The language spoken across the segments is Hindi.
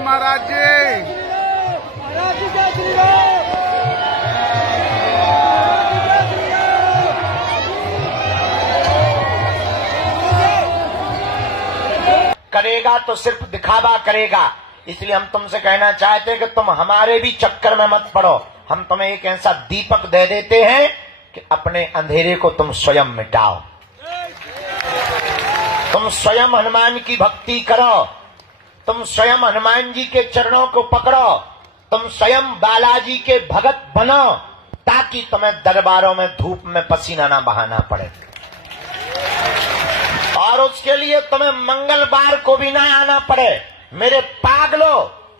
राम महाराज जी। करेगा तो सिर्फ दिखावा करेगा, इसलिए हम तुमसे कहना चाहते हैं कि तुम हमारे भी चक्कर में मत पड़ो। हम तुम्हें एक ऐसा दीपक दे देते हैं कि अपने अंधेरे को तुम स्वयं मिटाओ। तुम स्वयं हनुमान की भक्ति करो, तुम स्वयं हनुमान जी के चरणों को पकड़ो, तुम स्वयं बालाजी के भगत बनो, ताकि तुम्हें दरबारों में धूप में पसीना ना बहाना पड़े। और उसके लिए तुम्हें मंगलवार को भी ना आना पड़े। मेरे पागलो,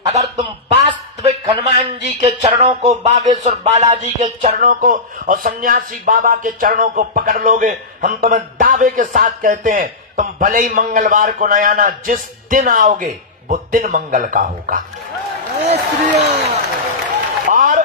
अगर तुम वास्तविक हनुमान जी के चरणों को, बागेश्वर बालाजी के चरणों को और सन्यासी बाबा के चरणों को पकड़ लोगे, हम तुम्हें दावे के साथ कहते हैं, तुम भले ही मंगलवार को न आना, जिस दिन आओगे वो दिन मंगल का होगा। और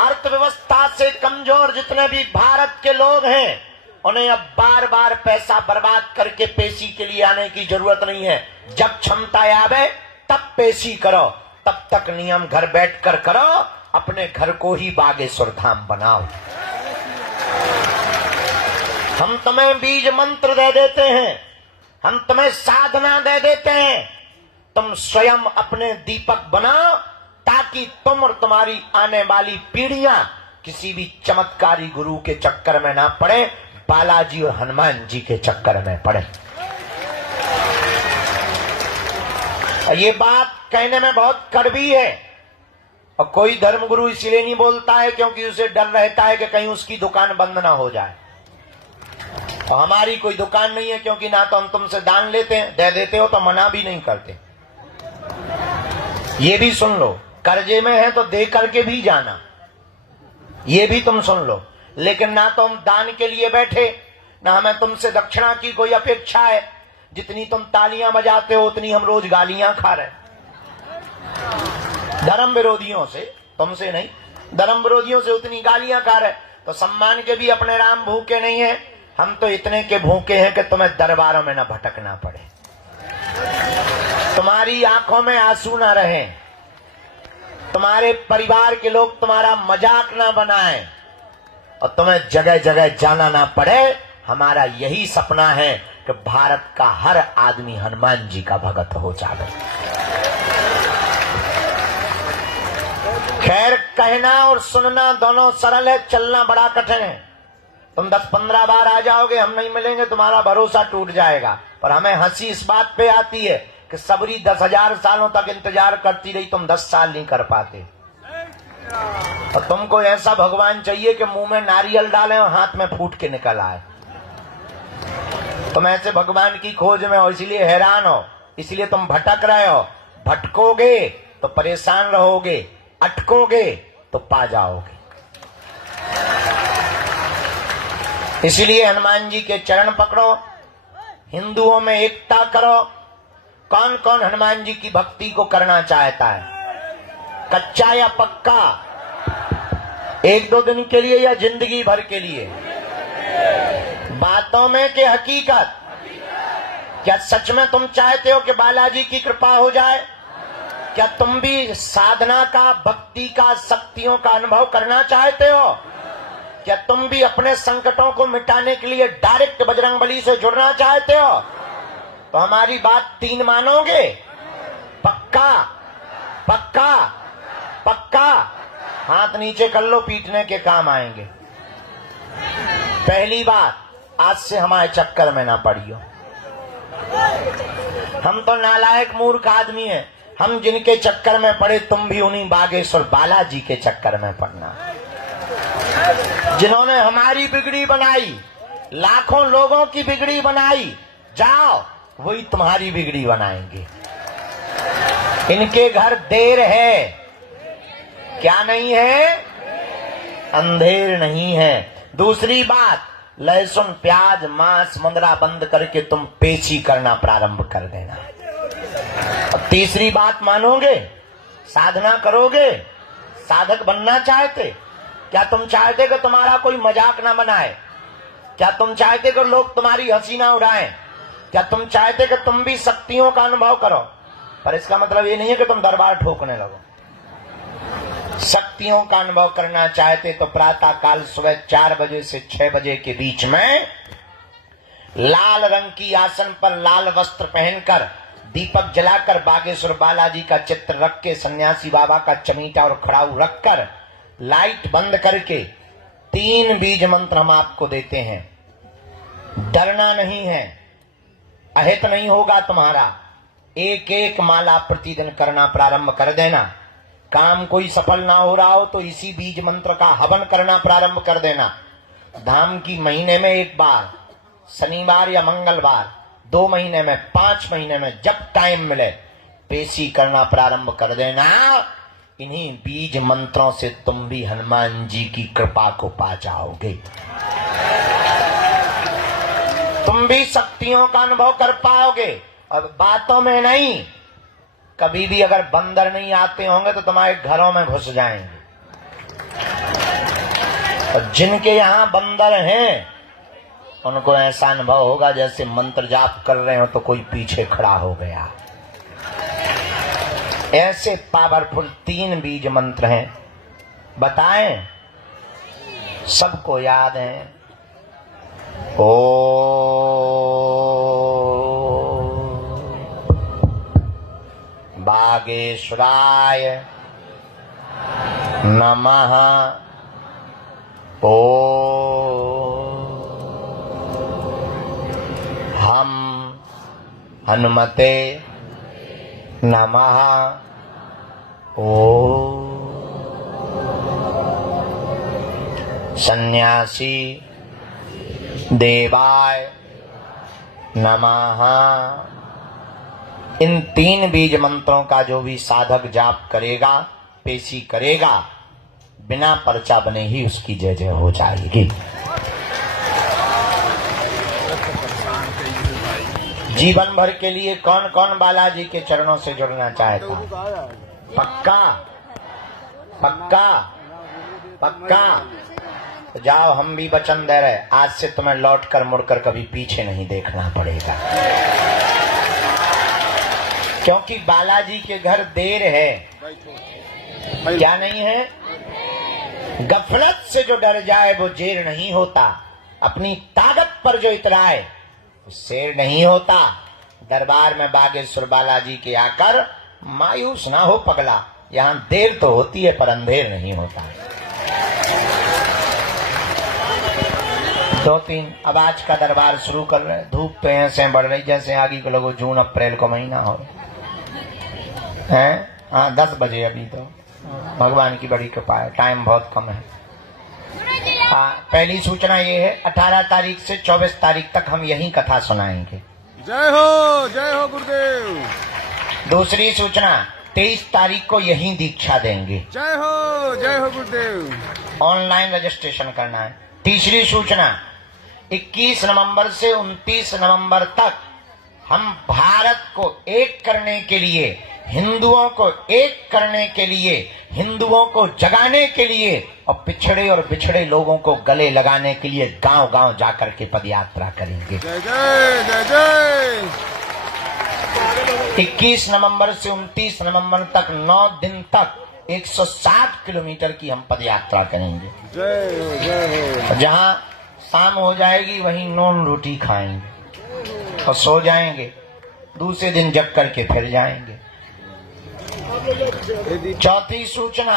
अर्थव्यवस्था से कमजोर जितने भी भारत के लोग हैं, उन्हें अब बार बार पैसा बर्बाद करके पेशी के लिए आने की जरूरत नहीं है। जब क्षमता आवे तब पेशी करो, तब तक नियम घर बैठकर करो, अपने घर को ही बागेश्वर धाम बनाओ। हम तुम्हें बीज मंत्र दे देते हैं, हम तुम्हें साधना दे देते हैं, तुम स्वयं अपने दीपक बनाओ, ताकि तुम और तुम्हारी आने वाली पीढ़ियां किसी भी चमत्कारी गुरु के चक्कर में ना पड़े, बालाजी और हनुमान जी के चक्कर में पड़े। ये बात कहने में बहुत कड़वी है, और कोई धर्मगुरु इसलिए नहीं बोलता है क्योंकि उसे डर रहता है कि कहीं उसकी दुकान बंद ना हो जाए। और हमारी कोई दुकान नहीं है, क्योंकि ना तो हम तुमसे दान लेते हैं, दे देते हो तो मना भी नहीं करते। ये भी सुन लो, कर्जे में है तो दे करके भी जाना, ये भी तुम सुन लो। लेकिन ना तो हम दान के लिए बैठे, ना हमें तुमसे दक्षिणा की कोई अपेक्षा है। जितनी तुम तालियां बजाते हो उतनी हम रोज गालियां खा रहे, धर्म विरोधियों से, तुमसे नहीं, धर्म विरोधियों से उतनी गालियां खा रहे। तो सम्मान के भी अपने राम भूखे नहीं है, हम तो इतने के भूखे हैं कि तुम्हें दरबारों में न भटकना पड़े, तुम्हारी आंखों में आंसू ना रहे, तुम्हारे परिवार के लोग तुम्हारा मजाक ना बनाएं, और तुम्हें जगह जगह जाना ना पड़े। हमारा यही सपना है कि भारत का हर आदमी हनुमान जी का भगत हो जाए। खैर, कहना और सुनना दोनों सरल है, चलना बड़ा कठिन है। तुम 10-15 बार आ जाओगे, हम नहीं मिलेंगे, तुम्हारा भरोसा टूट जाएगा। पर हमें हंसी इस बात पे आती है कि सबरी 10,000 सालों तक इंतजार करती रही, तुम 10 साल नहीं कर पाते। और तुमको ऐसा भगवान चाहिए कि मुंह में नारियल डालें और हाथ में फूट के निकल आए। तुम ऐसे भगवान की खोज में हो, इसलिए हैरान हो, इसलिए तुम भटक रहे हो। भटकोगे तो परेशान रहोगे, अटकोगे तो पा जाओगे। इसलिए हनुमान जी के चरण पकड़ो, हिंदुओं में एकता करो। कौन कौन हनुमान जी की भक्ति को करना चाहता है, कच्चा या पक्का, 1-2 दिन के लिए या जिंदगी भर के लिए? बातों में कि हकीकत? क्या सच में तुम चाहते हो कि बालाजी की कृपा हो जाए? क्या तुम भी साधना का, भक्ति का, शक्तियों का अनुभव करना चाहते हो? क्या तुम भी अपने संकटों को मिटाने के लिए डायरेक्ट बजरंगबली से जुड़ना चाहते हो? तो हमारी बात 3 मानोगे? पक्का पक्का पक्का? हाथ नीचे कर लो, पीटने के काम आएंगे। पहली बात, आज से हमारे चक्कर में ना पड़ियो। हम तो नालायक मूर्ख आदमी हैं, हम जिनके चक्कर में पड़े, तुम भी उन्हीं बागेश्वर बालाजी के चक्कर में पड़ना। जिन्होंने हमारी बिगड़ी बनाई, लाखों लोगों की बिगड़ी बनाई, जाओ वही तुम्हारी बिगड़ी बनाएंगे। इनके घर देर है, क्या नहीं है? अंधेर नहीं है। दूसरी बात, लहसुन, प्याज, मांस, मुंदरा बंद करके तुम पेची करना प्रारंभ कर देना। अब तीसरी बात मानोगे? साधना करोगे? साधक बनना चाहते? क्या तुम चाहते कि तुम्हारा कोई मजाक ना बनाए? क्या तुम चाहते कि लोग तुम्हारी हंसी ना उड़ाएं? क्या तुम चाहते कि तुम भी शक्तियों का अनुभव करो? पर इसका मतलब ये नहीं है कि तुम दरबार ठोकने लगो। शक्तियों का अनुभव करना चाहते तो प्रातः काल सुबह 4 बजे से 6 बजे के बीच में लाल रंग की आसन पर लाल वस्त्र पहनकर दीपक जलाकर बागेश्वर बालाजी का चित्र रख के सन्यासी बाबा का चमीटा और खड़ाऊ रखकर लाइट बंद करके 3 बीज मंत्र हम आपको देते हैं। डरना नहीं है, अहित नहीं होगा तुम्हारा। एक एक माला प्रतिदिन करना प्रारंभ कर देना। काम कोई सफल ना हो रहा हो तो इसी बीज मंत्र का हवन करना प्रारंभ कर देना। धाम की महीने में एक बार, शनिवार या मंगलवार, 2 महीने में, 5 महीने में, जब टाइम मिले पेशी करना प्रारंभ कर देना। इन्हीं बीज मंत्रों से तुम भी हनुमान जी की कृपा को पा जाओगे। तुम भी शक्तियों का अनुभव कर पाओगे। अब बातों में नहीं, कभी भी अगर बंदर नहीं आते होंगे तो तुम्हारे घरों में घुस जाएंगे। और जिनके यहां बंदर हैं उनको ऐसा अनुभव होगा जैसे मंत्र जाप कर रहे हो तो कोई पीछे खड़ा हो गया। ऐसे पावरफुल 3 बीज मंत्र हैं, बताएं, सबको याद है। ओ बागेश्वराय नमः। ओ हम हनुमते नमः। ओ सन्यासी देवाय नमः। इन 3 बीज मंत्रों का जो भी साधक जाप करेगा, पेशी करेगा, बिना पर्चा बने ही उसकी जय जय हो जाएगी। जीवन भर के लिए कौन कौन बालाजी के चरणों से जुड़ना चाहता? पक्का पक्का पक्का? तो जाओ, हम भी वचन दे रहे, आज से तुम्हें लौटकर मुड़कर कभी पीछे नहीं देखना पड़ेगा। क्योंकि बालाजी के घर देर है, क्या नहीं है? गफलत से जो डर जाए वो जेर नहीं होता। अपनी ताकत पर जो इतराए वो शेर नहीं होता। दरबार में बागेश्वर बालाजी के आकर मायूस ना हो पगला। यहाँ देर तो होती है पर अंधेर नहीं होता। 2-3 अब आज का दरबार शुरू कर रहे। धूप तो ऐसे बढ़ रही जैसे आगे को लोगों जून अप्रैल को महीना हो है। हाँ 10 बजे अभी तो भगवान की बड़ी कृपा है, टाइम बहुत कम है। पहली सूचना ये है, 18 तारीख से 24 तारीख तक हम यही कथा सुनाएंगे। जय हो गुरुदेव। दूसरी सूचना, 23 तारीख को यही दीक्षा देंगे। जय हो गुरुदेव। ऑनलाइन रजिस्ट्रेशन करना है। तीसरी सूचना, 21 नवंबर से 29 नवंबर तक हम भारत को एक करने के लिए, हिंदुओं को एक करने के लिए, हिंदुओं को जगाने के लिए और पिछड़े और बिछड़े लोगों को गले लगाने के लिए गांव-गांव जाकर के पदयात्रा करेंगे। जय जय जय जय। 21 नवंबर से 29 नवंबर तक 9 दिन तक 160 किलोमीटर की हम पदयात्रा करेंगे। जय हो। जहां शाम हो जाएगी वहीं नून रोटी खाएंगे और सो जाएंगे। दूसरे दिन जग करके फिर जाएंगे। चौथी सूचना,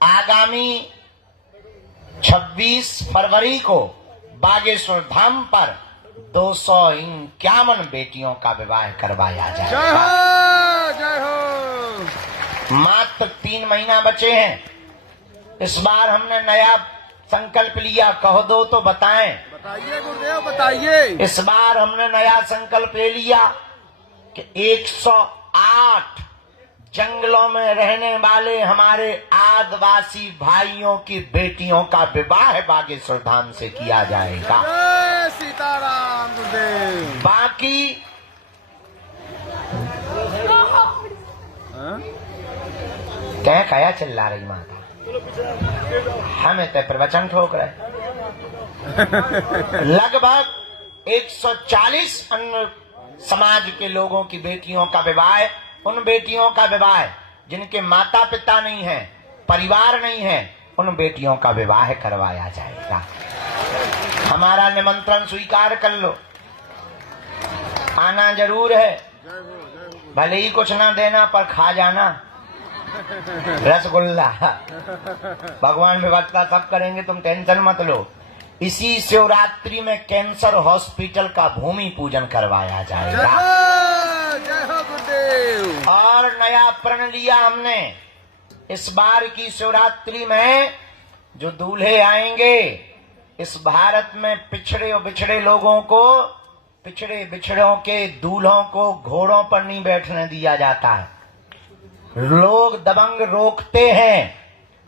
आगामी 26 फरवरी को बागेश्वर धाम पर 251 बेटियों का विवाह करवाया जाएगा। जय हो। मात्र 3 महीना बचे हैं। इस बार हमने नया संकल्प लिया, कहो दो तो बताएं। बताइए गुरुदेव, बताइए। इस बार हमने नया संकल्प ले लिया कि 108 जंगलों में रहने वाले हमारे आदिवासी भाइयों की बेटियों का विवाह बागेश्वर धाम से किया जाएगा। जय सीताराम गुरुदेव। बाकी क्या कया चिल्ला रही माता? हमें तो प्रवचन ठोक रहे। लगभग 140 अन्य समाज के लोगों की बेटियों का विवाह, उन बेटियों का विवाह जिनके माता पिता नहीं है, परिवार नहीं है, उन बेटियों का विवाह करवाया जाएगा। हमारा निमंत्रण स्वीकार कर लो, आना जरूर है। भले ही कुछ ना देना पर खा जाना रसगुल्ला। भगवान व्यवस्था सब करेंगे, तुम टेंशन मत लो। इसी शिवरात्रि में कैंसर हॉस्पिटल का भूमि पूजन करवाया जाएगा। जय हो गुरुदेव। और नया प्रण लिया हमने, इस बार की शिवरात्रि में जो दूल्हे आएंगे, इस भारत में पिछड़े और बिछड़े लोगों को, पिछड़े बिछड़ों के दूल्हों को घोड़ों पर नहीं बैठने दिया जाता है। लोग दबंग रोकते हैं,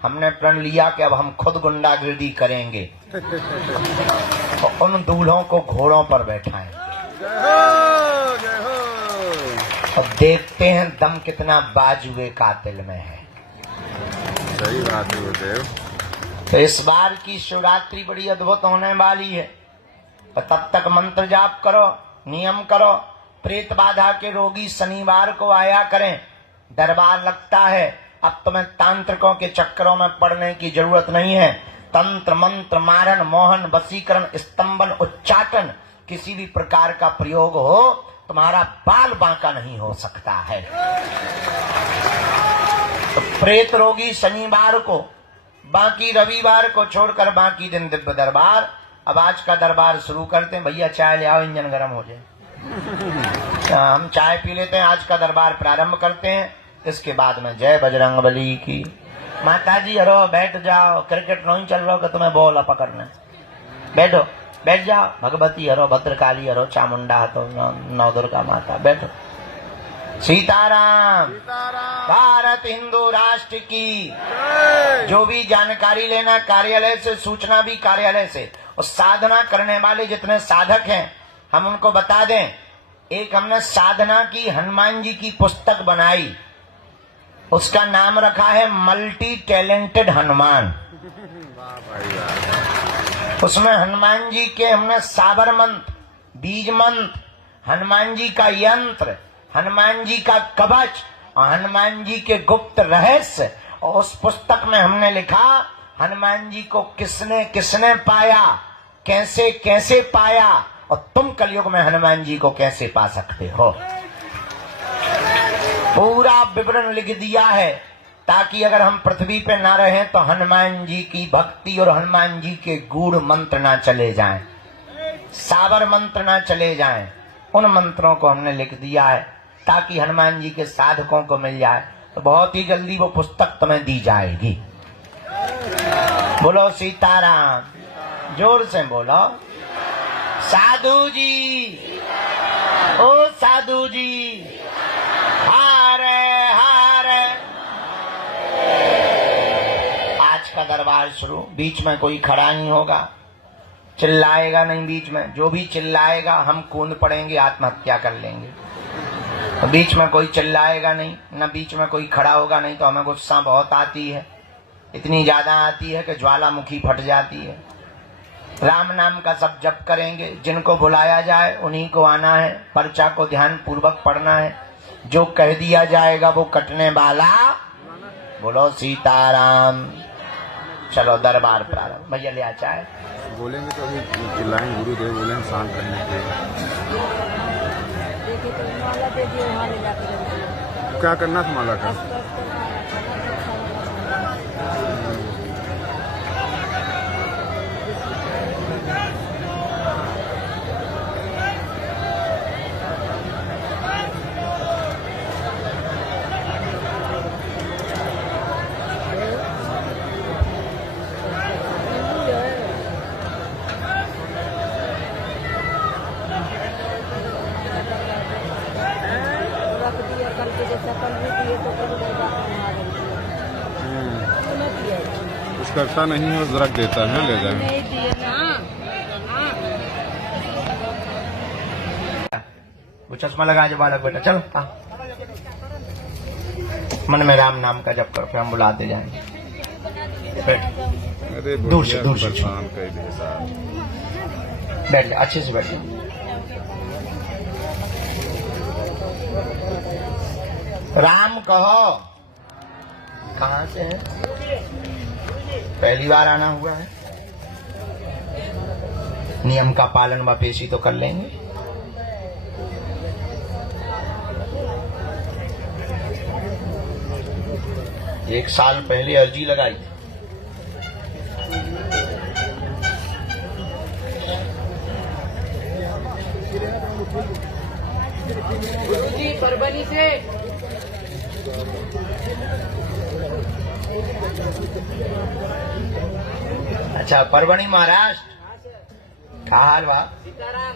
हमने प्रण लिया कि अब हम खुद गुंडागिर्दी करेंगे तो उन दूल्हों को घोड़ों पर बैठाएंगे। जय हो, जय हो। और देखते हैं दम कितना बाजुए कातिल में है। सही बात है गुरुदेव। तो इस बार की शिवरात्रि बड़ी अद्भुत होने वाली है। तो तब तक मंत्र जाप करो, नियम करो। प्रेत बाधा के रोगी शनिवार को आया करें, दरबार लगता है। अब तुम्हें तांत्रिकों के चक्करों में पड़ने की जरूरत नहीं है। तंत्र मंत्र मारण मोहन वशीकरण स्तंभन उच्चाटन किसी भी प्रकार का प्रयोग हो, तुम्हारा बाल बांका नहीं हो सकता है। तो प्रेत रोगी शनिवार को, बाकी रविवार को छोड़कर बाकी दिन दिव्य दरबार। अब आज का दरबार शुरू करते हैं। भैया चाय ले आओ, इंजन गर्म हो जाए। हम चाय पी लेते हैं, आज का दरबार प्रारंभ करते हैं। इसके बाद में जय बजरंगबली की। माता जी हरो बैठ जाओ, क्रिकेट नहीं चल रहा कि तुम्हें बॉल पकड़ना। बैठो, बैठ जाओ। भगवती हरो, भद्रकाली हरो, चामुंडा हतो, नौ दुर्गा माता, बैठो। सीताराम। भारत हिंदू राष्ट्र की। जो भी जानकारी लेना कार्यालय से, सूचना भी कार्यालय से, और साधना करने वाले जितने साधक हैं हम उनको बता दें। एक हमने साधना की हनुमान जी की पुस्तक बनाई, उसका नाम रखा है मल्टी टैलेंटेड हनुमान। उसमें हनुमान जी के हमने साबर मंत्र, बीज मंत्र, हनुमान जी का यंत्र, हनुमान जी का कवच और हनुमान जी के गुप्त रहस्य। और उस पुस्तक में हमने लिखा हनुमान जी को किसने किसने पाया, कैसे कैसे पाया, और तुम कलयुग में हनुमान जी को कैसे पा सकते हो। पूरा विवरण लिख दिया है, ताकि अगर हम पृथ्वी पे ना रहें तो हनुमान जी की भक्ति और हनुमान जी के गूढ़ मंत्र ना चले जाएं, साबर मंत्र ना चले जाएं। उन मंत्रों को हमने लिख दिया है ताकि हनुमान जी के साधकों को मिल जाए। तो बहुत ही जल्दी वो पुस्तक तुम्हें दी जाएगी। बोलो सीताराम, जोर से बोलो। साधु जी, ओ साधु जी, हारे हारे। आज का दरबार शुरू। बीच में कोई खड़ा नहीं होगा, चिल्लाएगा नहीं बीच में। जो भी चिल्लाएगा हम कूद पड़ेंगे, आत्महत्या कर लेंगे। तो बीच में कोई चिल्लाएगा नहीं, न बीच में कोई खड़ा होगा नहीं। तो हमें गुस्सा बहुत आती है, इतनी ज्यादा आती है कि ज्वालामुखी फट जाती है। राम नाम का सब जप करेंगे, जिनको बुलाया जाए उन्हीं को आना है, पर्चा को ध्यान पूर्वक पढ़ना है। जो कह दिया जाएगा वो कटने वाला। बोलो सीताराम। चलो दरबार प्रारंभ। भैया ले आ चाय। बोलेंगे तो अभी चिल्लाएंगे, गुरुदेव बोलेंगे शांत रहने के लिए। क्या करना था माला का? कुछ करता नहीं है, रख देता है, ले जाए। वो चश्मा लगा जो बालक बेटा, चलो मन में राम नाम का जप करो, फिर हम बुलाते जाएंगे। अरे दूर से परेशान कर दिए साहब। बैठ जा, अच्छे से बैठ जा। राम कहो। कहां से है? पहली बार आना हुआ है। नियम का पालन व पेशी तो कर लेंगे। एक साल पहले अर्जी लगाई थी। जी परभणी से। अच्छा, परभणी महाराष्ट्र। क्या हाल बा? सीताराम।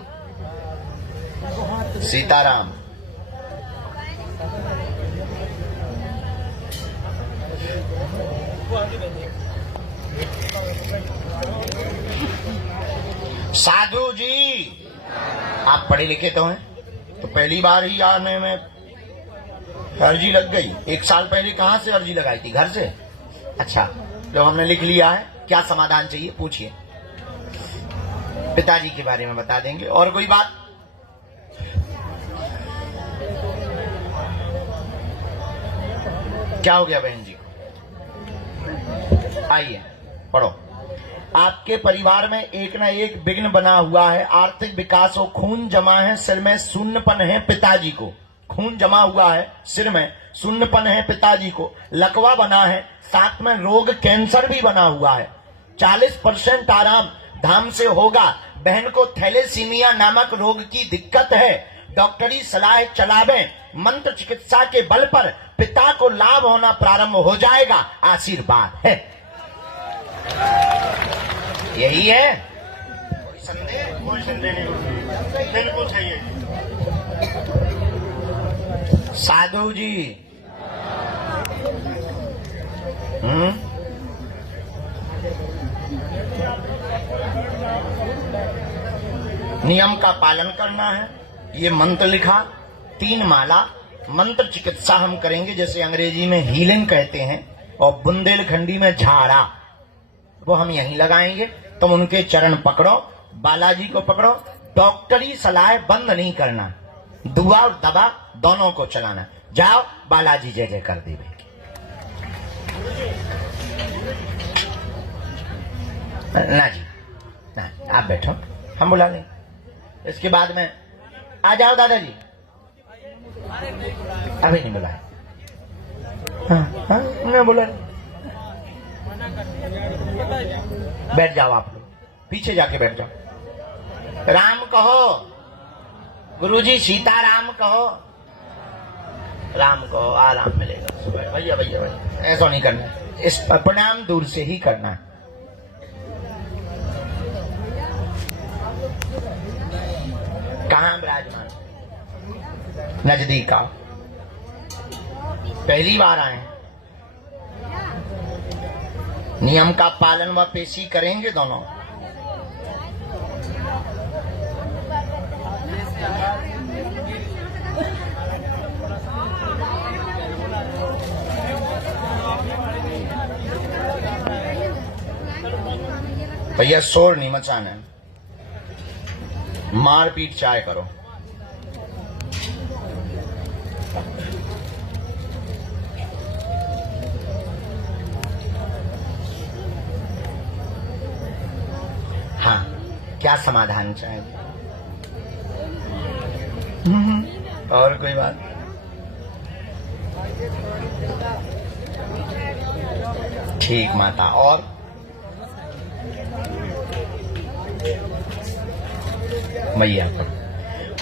सीताराम। साधु जी, आप पढ़े लिखे तो हैं, तो पहली बार ही आने में अर्जी लग गई। एक साल पहले कहां से अर्जी लगाई थी? घर से। अच्छा, जो हमने लिख लिया है, क्या समाधान चाहिए पूछिए। पिताजी के बारे में बता देंगे। और कोई बात? क्या हो गया बहन जी? आइए पढ़ो। आपके परिवार में एक न एक विघ्न बना हुआ है। आर्थिक विकास हो, खून जमा है, सिर में शून्यपन है पिताजी को। खून जमा हुआ है, सिर में शून्यपन है पिताजी को। लकवा बना है, साथ में रोग कैंसर भी बना हुआ है। 40% आराम धाम से होगा। बहन को थैलेसीमिया नामक रोग की दिक्कत है। डॉक्टरी सलाह चलावें। मंत्र चिकित्सा के बल पर पिता को लाभ होना प्रारंभ हो जाएगा। आशीर्वाद है। यही है। कोई संदेह? कोई संदेह नहीं, बिल्कुल सही है। साधु जी, नियम का पालन करना है। ये मंत्र लिखा, 3 माला। मंत्र चिकित्सा हम करेंगे, जैसे अंग्रेजी में हीलिंग कहते हैं, और बुंदेलखंडी में झाड़ा, वो हम यहीं लगाएंगे। तुम उनके चरण पकड़ो, बालाजी को पकड़ो। डॉक्टरी सलाह बंद नहीं करना, दुआ और दवा दोनों को चलाना। जाओ, बालाजी जय जय कर देवे। ना जी, ना, आप बैठो, हम बुला लेंगे। इसके बाद में आ जाओ दादाजी। अभी नहीं बुलाए। हाँ, हाँ, मैं बुला। बैठ जाओ आप लोग, पीछे जाके बैठ जाओ। राम कहो। गुरुजी सीताराम कहो। राम कहो, आराम मिलेगा। सुबह भैया भैया भैया ऐसा नहीं करना। इस प्रणाम दूर से ही करना है। कहाँ विराजमान? नजदीक आओ। पहली बार आए हैं। नियम का पालन व पेशी करेंगे दोनों। भैया शोर नहीं मचाना है, मारपीट चाहे करो। हाँ, क्या समाधान चाहिए? और कोई बात? ठीक माता। और मैया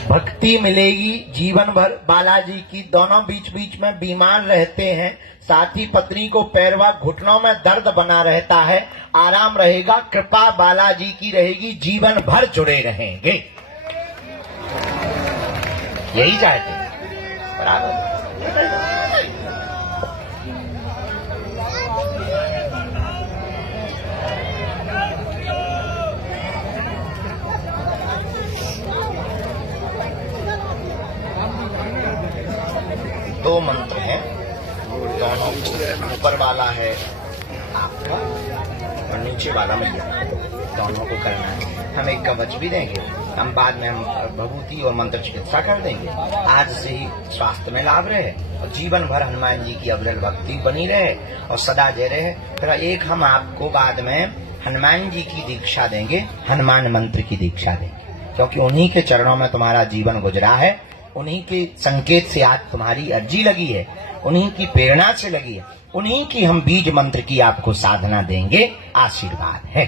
भक्ति मिलेगी जीवन भर बालाजी की। दोनों बीच बीच में बीमार रहते हैं। साथी पत्नी को पैरवा घुटनों में दर्द बना रहता है। आराम रहेगा, कृपा बालाजी की रहेगी, जीवन भर जुड़े रहेंगे। यही चाहते हैं। बराबर। दो मंत्र हैं, दोनों ऊपर वाला है आपका और नीचे वाला मैया, दोनों को करना है। हम एक कवच भी देंगे। हम बाद में हम भभूति और मंत्र चिकित्सा कर देंगे। आज से ही स्वास्थ्य में लाभ रहे और जीवन भर हनुमान जी की अविरल भक्ति बनी रहे और सदा जय रहे। फिर एक हम आपको बाद में हनुमान जी की दीक्षा देंगे, हनुमान मंत्र की दीक्षा देंगे, क्योंकि उन्हीं के चरणों में तुम्हारा जीवन गुजरा है, उन्हीं के संकेत से आज तुम्हारी अर्जी लगी है, उन्हीं की प्रेरणा से लगी है, उन्हीं की हम बीज मंत्र की आपको साधना देंगे। आशीर्वाद है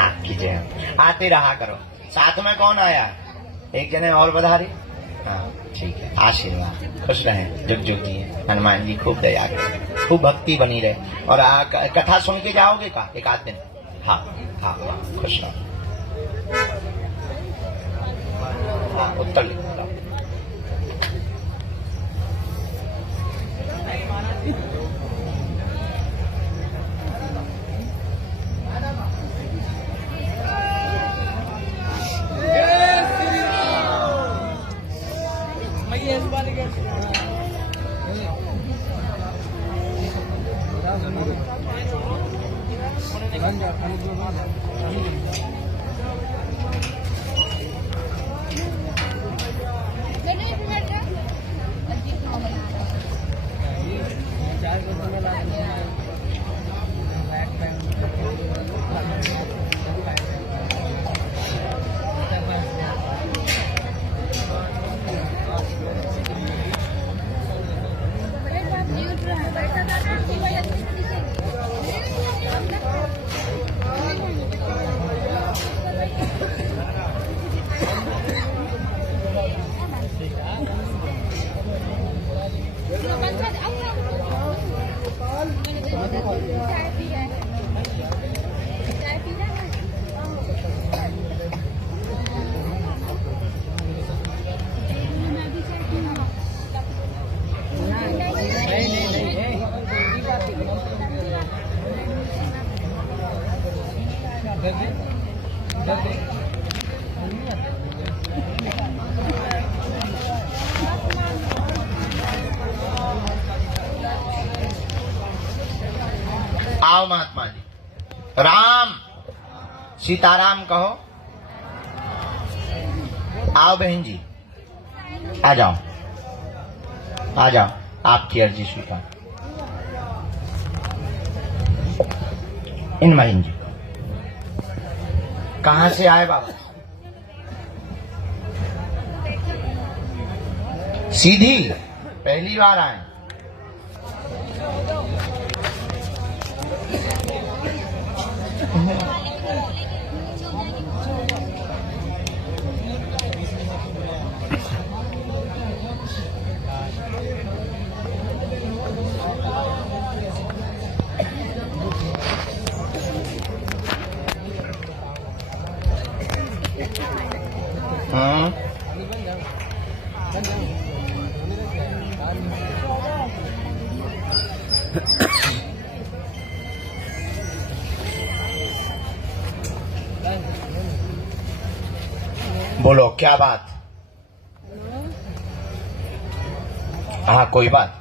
आपकी जय। आते रहा करो। साथ में कौन आया? एक जने और बधारी। हाँ ठीक है, आशीर्वाद, खुश रहें, जुग जुग जी। हनुमान जी खूब दया करें, खूब भक्ति बनी रहे। और कथा सुन के जाओगे का एक आध दिन? हाँ हाँ हाँ, खुश रहो। हाँ उत्तर लिखो। आओ महात्मा जी, राम सीताराम कहो। आओ बहन जी, आ जाओ आ जाओ, आपकी अर्जी स्वीकार। इन बहन जी कहां से आए बाबा? सीधी पहली बार आए? बोलो क्या बात? हाँ कोई बात?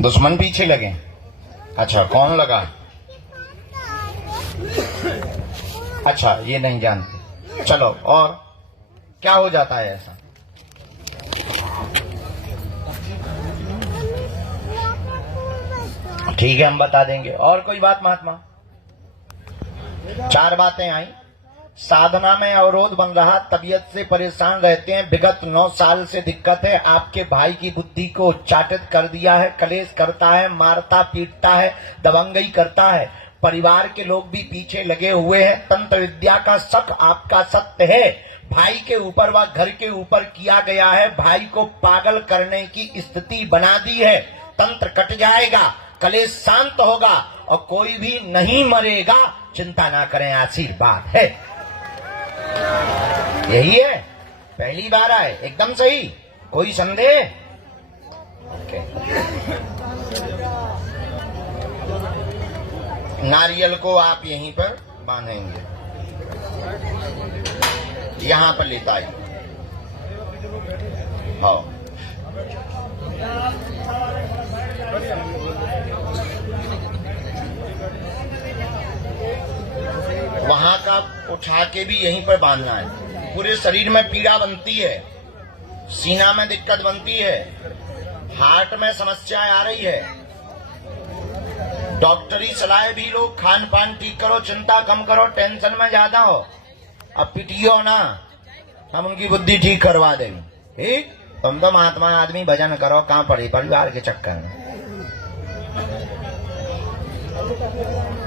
दुश्मन पीछे लगे? अच्छा कौन लगा? अच्छा ये नहीं जानते। चलो और क्या हो जाता है ऐसा? ठीक है हम बता देंगे। और कोई बात महात्मा? 4 बातें आई। साधना में अवरोध बन रहा, तबीयत से परेशान रहते हैं, विगत 9 साल से दिक्कत है, आपके भाई की बुद्धि को उच्चाटित कर दिया है, कलेश करता है, मारता पीटता है, दबंगई करता है, परिवार के लोग भी पीछे लगे हुए हैं, तंत्र विद्या का शक आपका सत्य है, भाई के ऊपर व घर के ऊपर किया गया है, भाई को पागल करने की स्थिति बना दी है, तंत्र कट जाएगा, कलेश शांत होगा और कोई भी नहीं मरेगा, चिंता ना करें, आशीर्वाद है। यही है, पहली बार आए, एकदम सही, कोई संदेह? नारियल को आप यहीं पर बांधेंगे, यहां पर लेता है। हाँ उठा के भी यहीं पर बांधना है। पूरे शरीर में पीड़ा बनती है, सीना में दिक्कत बनती है, हार्ट में समस्या आ रही है, डॉक्टरी सलाह भी लो, खान पान ठीक करो, चिंता कम करो, टेंशन में ज्यादा हो, अब पिटियो ना, हम उनकी बुद्धि ठीक करवा देंगे। ठीक, तुम तो महात्मा आदमी भजन करो, कहाँ पड़े परिवार के चक्कर में,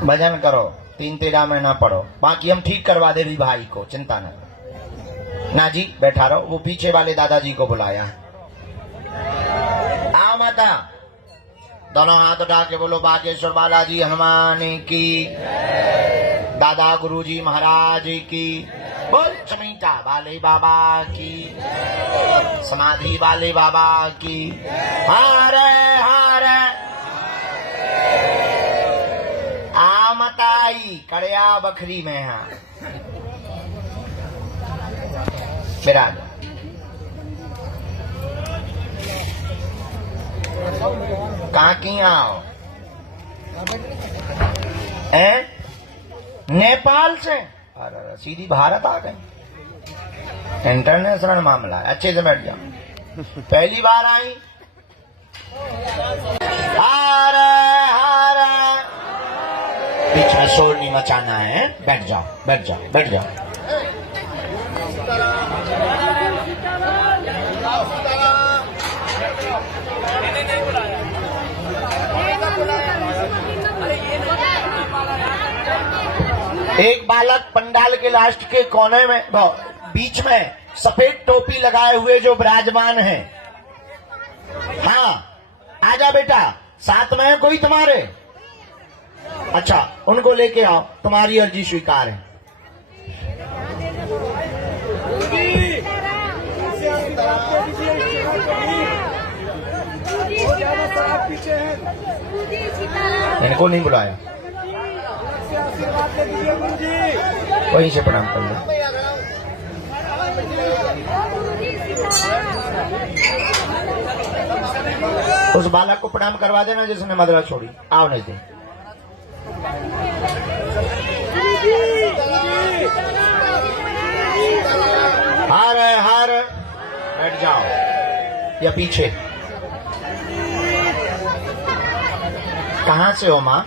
भजन करो, 3-13 महीना पढ़ो, बाकी हम ठीक करवा दे भाई को, चिंता न करो। ना जी बैठा रहो। वो पीछे वाले दादाजी को बुलाया, आओ माता, दोनों हाथ उठा के बोलो बागेश्वर बालाजी हनुमान की, दादा गुरुजी महाराज की, बोल चमीटा वाले बाबा की, समाधि वाले बाबा की, हारे हारे आ मताई कड़िया बखरी में है विराज। कहाँ की आओ? नेपाल से? अरे सीधी भारत आ गए, इंटरनेशनल मामला है। अच्छे से बैठ जाओ, पहली बार आई। हारे हारे, बीच में शोर नहीं मचाना है, बैठ जाओ बैठ जाओ बैठ जाओ। एक बालक पंडाल के लास्ट के कोने में बीच में सफेद टोपी लगाए हुए जो विराजमान है, हाँ आजा बेटा, साथ में है कोई तुम्हारे? अच्छा, उनको लेके आओ, तुम्हारी अर्जी स्वीकार है। इनको नहीं बुलाया, वहीं से प्रणाम कर लो। उस बालक को प्रणाम करवा देना जिसने मदरा छोड़ी। आओ नहीं दे, हार हार, बैठ जाओ या पीछे। कहाँ से हो माँ?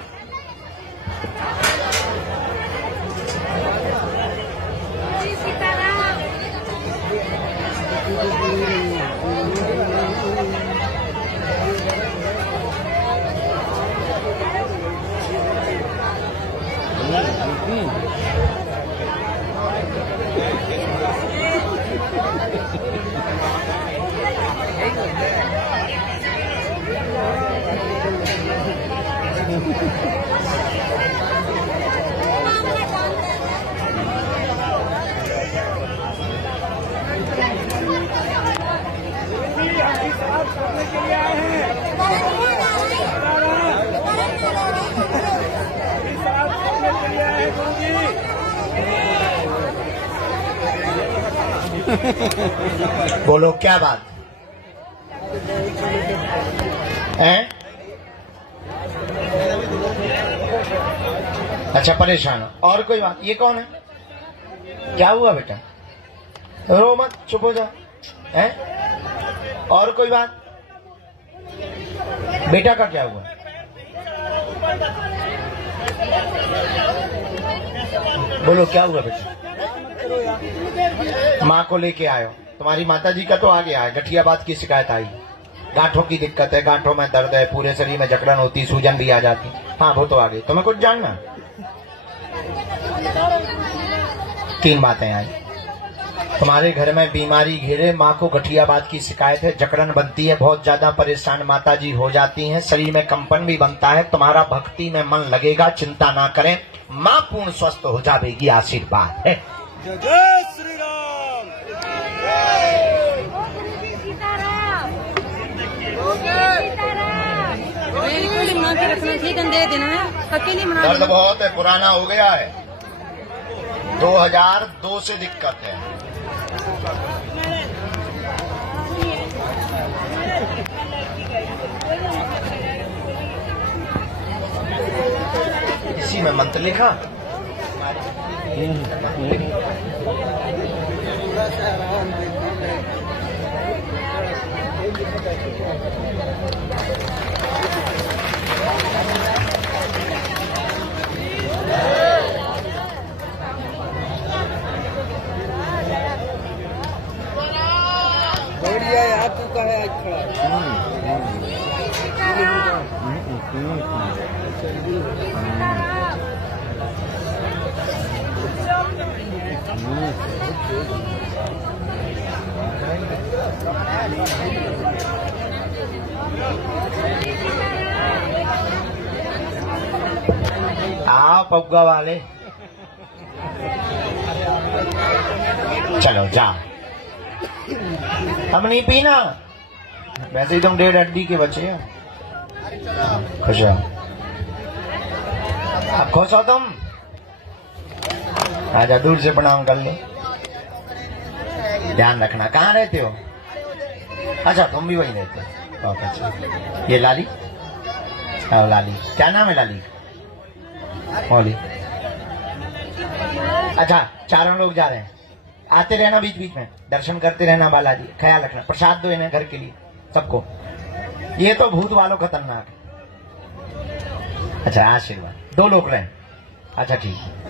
बोलो क्या बात है? अच्छा परेशान हो, और कोई बात? ये कौन है? क्या हुआ बेटा? रो मत, चुप हो जा। है और कोई बात? बेटा का क्या हुआ? बोलो क्या हुआ बेटा? माँ को लेके आयो। तुम्हारी माता जी का तो आ गया है, गठियाबाद की शिकायत आई, गांठों की दिक्कत है, गांठों में दर्द है, पूरे शरीर में जकड़न होती, सूजन भी आ जाती। हाँ वो तो आ गई। तुम्हें कुछ जानना? 3 बातें आई। तुम्हारे घर में बीमारी घेरे, माँ को गठियाबाद की शिकायत है, जकड़न बनती है, बहुत ज्यादा परेशान माता जी हो जाती हैं, शरीर में कंपन भी बनता है, तुम्हारा भक्ति में मन लगेगा, चिंता ना करें, माँ पूर्ण स्वस्थ हो जाएगी, आशीर्वाद है। जय श्री राम। दर्द बहुत है, पुराना हो गया है, 2002 से दिक्कत है। इसी में मंत्र लिखा, बढ़िया यार, तू का है आज खड़ा। आओ पग्गा वाले, चलो जा। हम नहीं पीना, वैसे ही तुम 1.5 हड्डी के बच्चे हैं। खुश हो? अब खुश हो तुम? आजा, दूर से प्रणाम कर ले। ध्यान रखना, कहाँ रहते हो? अच्छा, तुम भी वही रहते हो, बहुत अच्छा। ये लाली? आओ लाली, क्या नाम है लाली? मौली। अच्छा, चारों लोग जा रहे हैं, आते रहना बीच बीच में, दर्शन करते रहना बालाजी, ख्याल रखना, प्रसाद दो इन्हें घर के लिए सबको। ये तो भूत वालों खतरनाक है। अच्छा, आशीर्वाद 2 लोग रहे। अच्छा ठीक है।